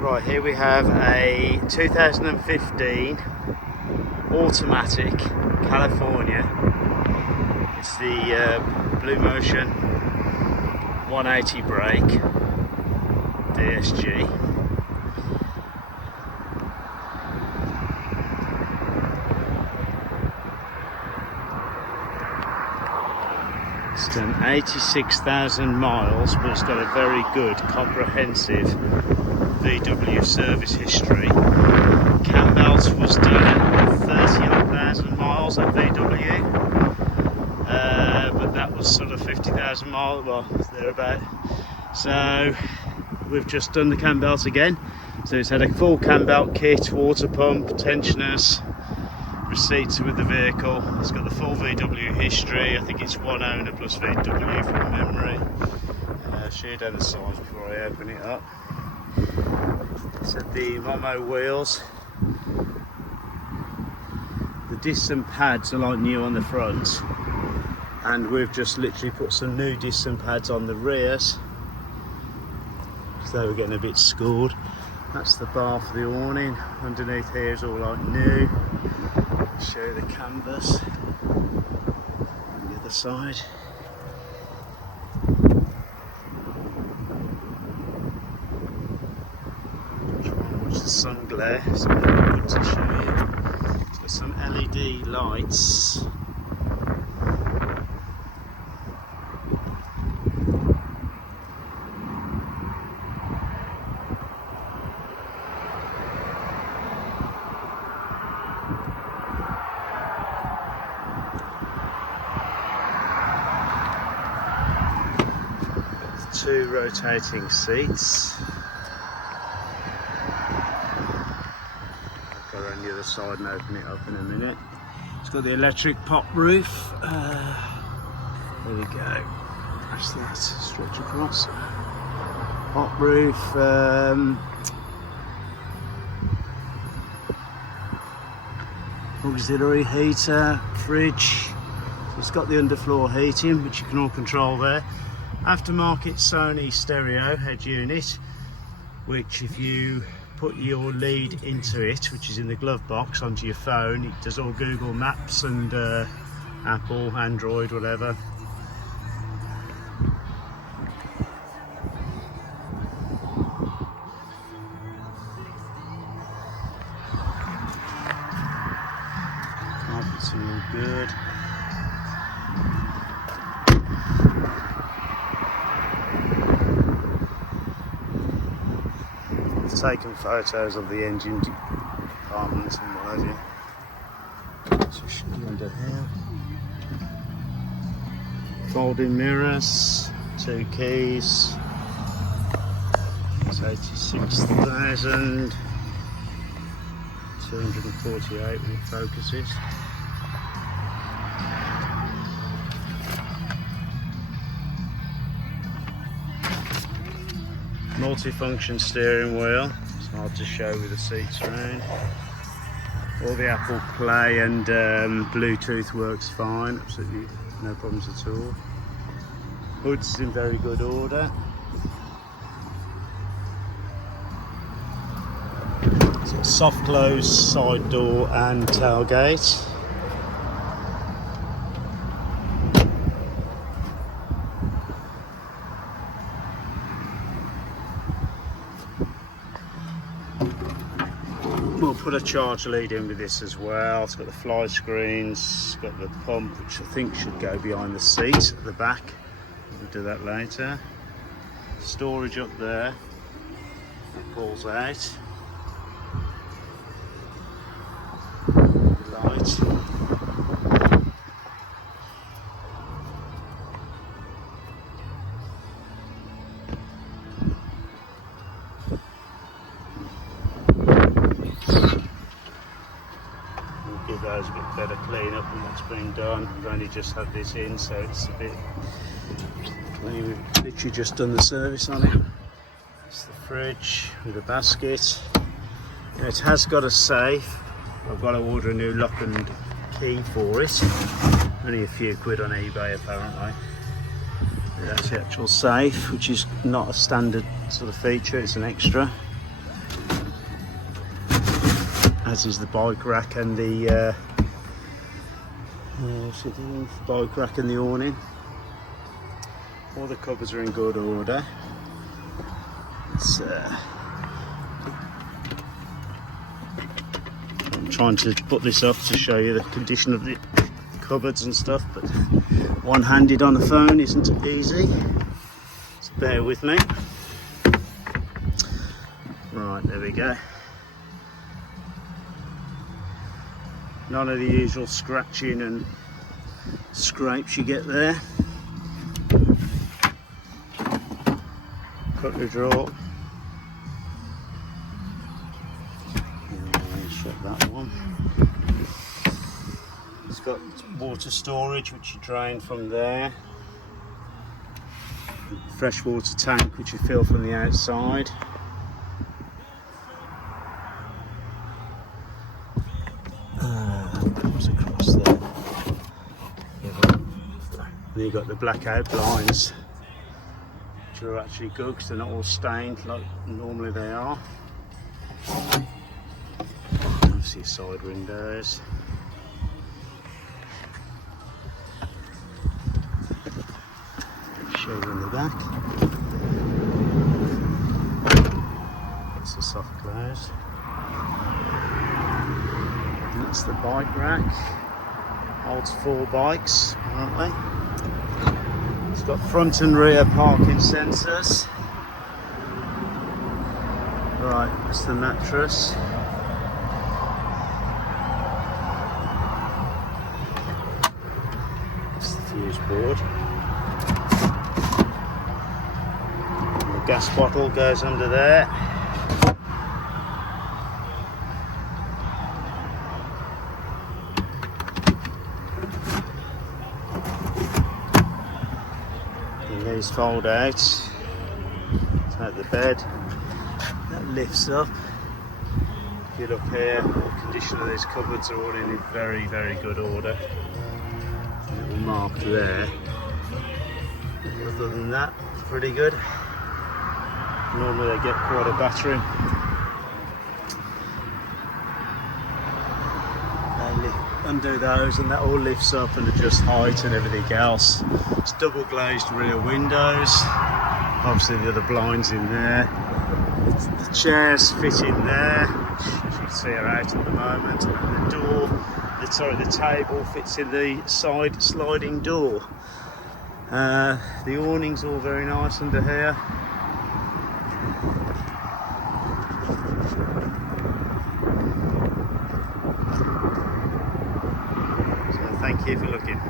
Right, here we have a 2015 automatic California. It's the Blue Motion 180 brake DSG. It's done 86,000 miles, but it's got a very good comprehensive VW service history. Cam belt was done at 30,000 miles at VW, but that was sort of 50,000 miles, well, thereabout. So we've just done the cam belt again. So it's had a full cam belt kit, water pump, tensioners, receipts with the vehicle. It's got the full VW history. I think it's one owner plus VW from memory. I'll show you down the sides before I open it up. So the Momo wheels, the discs and pads are like new on the front, and we've just literally put some new discs and pads on the rears, so we're getting a bit scored. That's the bar for the awning. Underneath here is all like new. I'll show you the canvas on the other side. The sun glare, it's very good to show you. It's got some LED lights. Two rotating seats. The other side and open it up in a minute. It's got the electric pop roof. There we go. That's that. Stretch across. Pop roof. Auxiliary heater, fridge. So it's got the underfloor heating, which you can all control there. Aftermarket Sony stereo head unit, which if you put your lead into it, which is in the glove box, onto your phone, it does all Google Maps and Apple, Android, whatever. Carpets are all good. Taken photos of the engine compartments and what have you. So should be under here. Folding mirrors, two keys. It's 86,248 when it focuses. Multi-function steering wheel. It's hard to show with the seats around. All the Apple Play and Bluetooth works fine, absolutely no problems at all. Hood's in very good order. So soft close side door and tailgate. We'll put a charge lead in with this as well. It's got the fly screens, it's got the pump, which I think should go behind the seat at the back. We'll do that later. Storage up there, that pulls out. Light. Give those a bit better clean up than what's been done. We've only just had this in, so it's a bit clean. We've literally just done the service on it. That's the fridge with a basket. Now it has got a safe. I've got to order a new lock and key for it. Only a few quid on eBay apparently. That's the actual safe, which is not a standard sort of feature, it's an extra. as is the bike rack and the bike rack and the awning. All the cupboards are in good order. I'm trying to put this up to show you the condition of the cupboards and stuff, but one-handed on the phone isn't easy, so bear with me. Right, there we go. None of the usual scratching and scrapes you get there. Cutlery drawer. Shut that one. It's got water storage which you drain from there. Freshwater tank which you fill from the outside. Comes across there. Then you've got the blackout blinds, which are actually good because they're not all stained like normally they are. Obviously side windows. Show you in the back. It's a soft close. That's the bike rack. Holds 4 bikes, apparently. It's got front and rear parking sensors. Right, that's the mattress. That's the fuse board. And the gas bottle goes under there. These fold out, take the bed, that lifts up. If you look here, the condition of these cupboards are all in very, very good order. A little mark there. Other than that, it's pretty good. Normally they get quite a battering. Undo those and that all lifts up and adjusts height and everything else. It's double glazed rear windows, obviously the other blinds in there. The chairs fit in there, as you can see are out at the moment, and the table fits in the side sliding door. The awning's all very nice under here. Thank you for looking.